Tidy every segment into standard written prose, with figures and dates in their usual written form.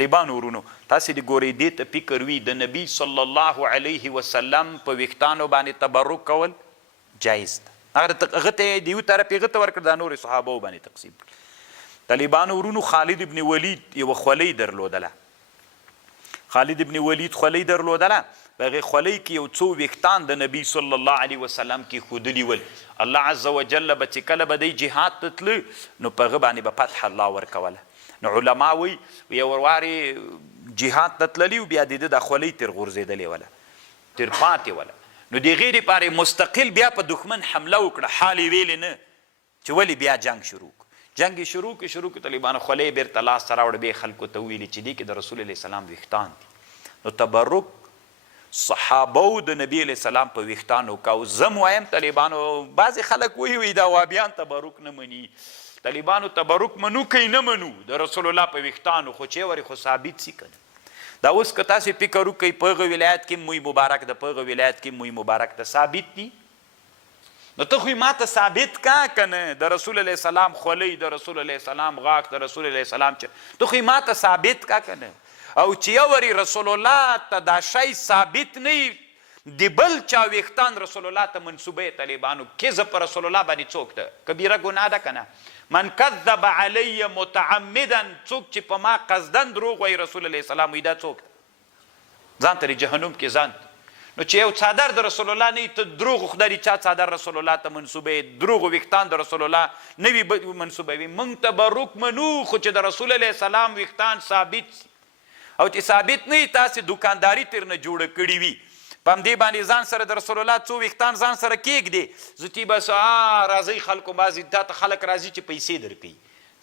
طالبانو ورونو تاسې د ګورئ دې ته فکر وي د نبي صلی الله علیه وسلم په ویښتانو باندې تبرک کول جایز ده. هغه ته د یو طرف هغه ته ورکړه، دا نورې صحابو باندې تقسیم کړل. طالبانو ورونو خالد ابن ولید یوه خولۍ درلودله. خالد ابن ولید خولۍ درلودله، په هغې خولۍ کې یو څو ویښتان د نبي صلی الله علیه وسلم کې ښودلي ول. الله عز وجل به چې کله به دی جهاد ته تله نو په هغه باندې به فتح الله ورکوله. نو علما وایي یو وارې جهاد ته تللي و بیا د ده دا خولۍ تر غورځېدلې وله، تر پاتې وله. نو د هغې دپارې مستقل بیا په دښمن حمله وکړه، حال یې ویلې نه چې ولې بیا جنګ شروع کړو. جنګ یې شروع کړو، طالبانو خولۍ بیرته لاس ته راوړه، بیا خلکو ته وویلې چې دې کې د رسول علیه السلام ویښتان دي. نو تبرک صحابو د نبی علیه السلام په ویښتانو کو. زه م وایم طالبانو بعضې خلک وایي دا وابیان تبرک نه مني. طالبانو تبرک منو که نه منو د رسول الله په ویښتانو، خو چې ورې خو ثابت سي که نه. دا اوس که تاسې فکر وکئ په هغه ولایت کې موی مبارک ده، په هغه ولایت کې موی مبارک ده، ثابت دي. نو ته خو یې ما ته ثابت کا که نه د رسول علیه السلام خولۍ، د رسول علیه السلام غاښ، د رسول علیه السلام ته خو یې ما ته ثابت کا که نه. او چې یو ورې رسول الله ته دا شی ثابت نه وي، د بل چا ویښتان رسول الله ته منسوبه طالبانو کذب په رسول الله باندې څوک ده کبیره ګناه ده که نه. من کذب علی متعمدا، څوک چې په ما قصدن دروغ وایي رسول علیه السلام وایي دا څوک ده؟ ځان ته د جهنم کې ځان. نو چې یو څادر د رسول الله نه وي، ته دروغ خدای چا څادر رسول الله ته منسوبوي، دروغ ویښتان د رسول الله نه وي منسوبوي. موږ تبرک منو، خو چې د رسول علیه السلام ویښتان ثابت سي. او چې ثابت نه وي تاسې دوکانداري ترنه جوړه کړې وي، په همدې باندې ځان سره د رسول الله څو ویښتان ځان سره کېږدې، زه تی بس راځئ خلکو بعضې تا ته خلک راځي چې پیسې درکوي.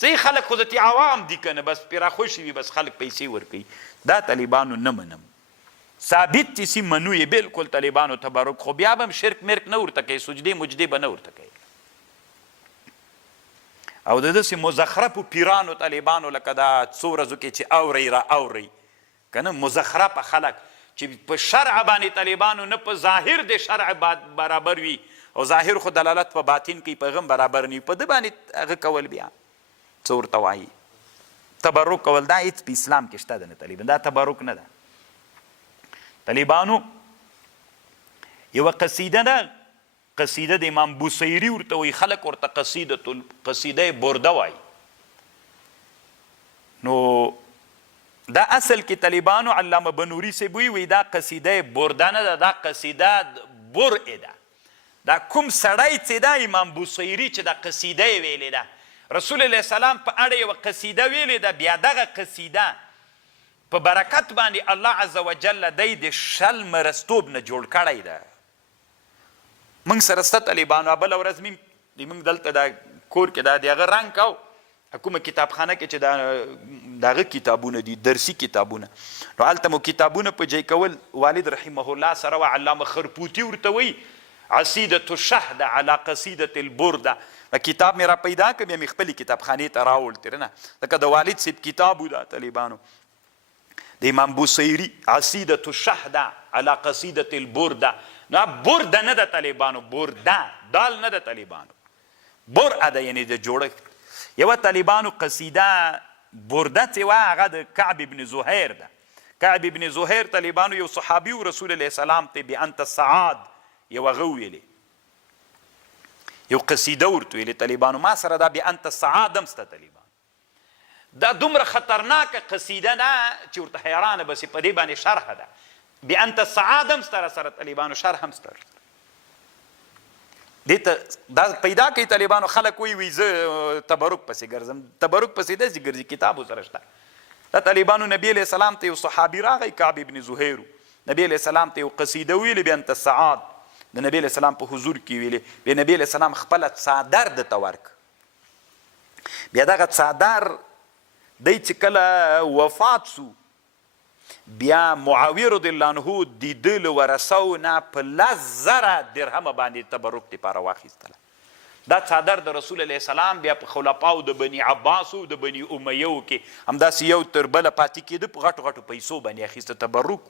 ځئ خلک خو ځتې عوام دي که نه، بس پرې راخوشي وي، بس خلک پیسې ورکوي. دا طالبانو نه منم. ثابت چې سي منو یې بلکل طالبانو تبرک، خو بیا به هم شرک مرک نه ورته کوي، سجدې مجدې به نه ورته کوي. او د داسې مزخرفو پیرانو طالبانو لکه دا څو ورځو کې چې اورئ را اورئ که نه، مزخرفه خلک چې په شرع باندې طالبانو نه په ظاهر د شرع برابر وي، او ظاهر خو دلالت په باطن کوي، په هغه هم برابر نه وي، په ده باندې هغه کول بیا څه ورته وایي تبرک کول. دا هېڅ په اسلام کې شته ده نه طالبان، دا تبرک نه ده. طالبانو یوه قصیده ده، قصیده د امام بوصیري ورته وایي، خلک ورته قصیده برده وایي. نو دا اصل کې طالبانو علامه بنوري صاحب وایي دا قصیده برده نه ده، دا قصیده برء ده. دا کوم سړی چې دا امام بوصیري چې دا قصیده یې ویلې ده، رسول الله السلام په اړه یوه قصیده ویلې ده، بیا دغه قصیده په برکت باندې الله عز وجل دی د شل مرستوب نه جوړ کړی ده. موږ سره سته طالبانو، بله ورځ موږ دلته دا کور کې دا د هغه رنګ کو، کومه کتابخانه کې چې د هغه کتابونه دي درسي کتابونه، نو هلته مو کتابونه په جای کول. والد رحمه الله سره و علامه خرپوتي ورته وایي عصیدة الشهد على قصیدة البرده. کتاب مې را پیدا کړ، بیا مې خپلې کتابخانې ته راوړ ترنه، لکه د والد صاحب کتاب و دا طالبانو د امام بوصیري عصیدة الشهد على قصیدة البرده. نه برده نه ده طالبانو، برده دال نه ده طالبانو، برعه ده یعنی د جوړښت. یوه طالبانو قصیده برده چې وه هغه د کعب ابن زهیر ده. کعب ابن زهیر طالبانو یو صحابي و، رسول علیه السلام ته بانت السعاد یو هغه وویلې، یو قصیده ورته ویلې طالبانو. ما سره دا بانت السعاد هم سته طالبانو. دا دومره خطرناکه قصیده ده چې ورته حیرانه بسې په دې باندې شرحه ده. بانت السعاد هم سره سره طالبانو شرح هم سره دې ته دا پیدا کوي طالبانو. خلک وایي زه تبرک پسې ګرځم، تبرک پسې داسې ګرځي کتاب ورسره شته. دا طالبانو نبي علیه السلام ته یو صحابي راغی کعب ابن زهیر، نبي علیه السلام ته یو قصیده ویلې بانت السعاد، د نبي علیه السلام په حضور کې ویلې. بیا نبي علیه السلام خپله څادر ده ته ورک. بیا دغه څادر دی چې کله وفات سو، بیا معاویه رضی الله عنه د ده له ورثو نه په 10,000 درهمه باندې تبرک دپاره واخیستله. دا څادر د رسول علیه السلام بیا په خلفاو د بني عباسو د بني امیو کې همداسې یو تر بله پاتې کېده، په غټو غټو پیسو باندې اخیسته تبرک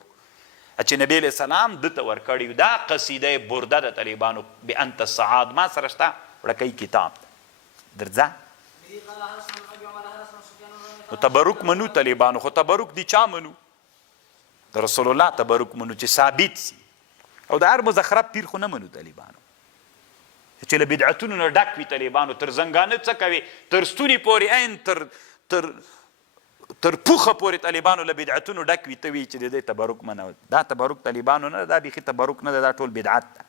چې نبی علیه السلام ده ته ورکړی. دا قصیده برده د طالبانو بانت السعاد ما سره شته، وړکی کتاب درځه نو تبرک منو طالبانو، خو تبرک دی چا منو؟ د رسول الله تبرک منو چې ثابت سي، او د هر مزخرف پیر خو نه منو طالبانو چې له بدعتونو نه ډک وي. طالبانو تر زنګانه څه کوي، تر ستوني پورې عین تر پوخه پورې طالبانو له بدعتونو ډک وي، ته وایي چې د دې تبرک منه. دا تبرک طالبانو نه، دا بیخي تبرک نه ده، دا ټول بدعت ده.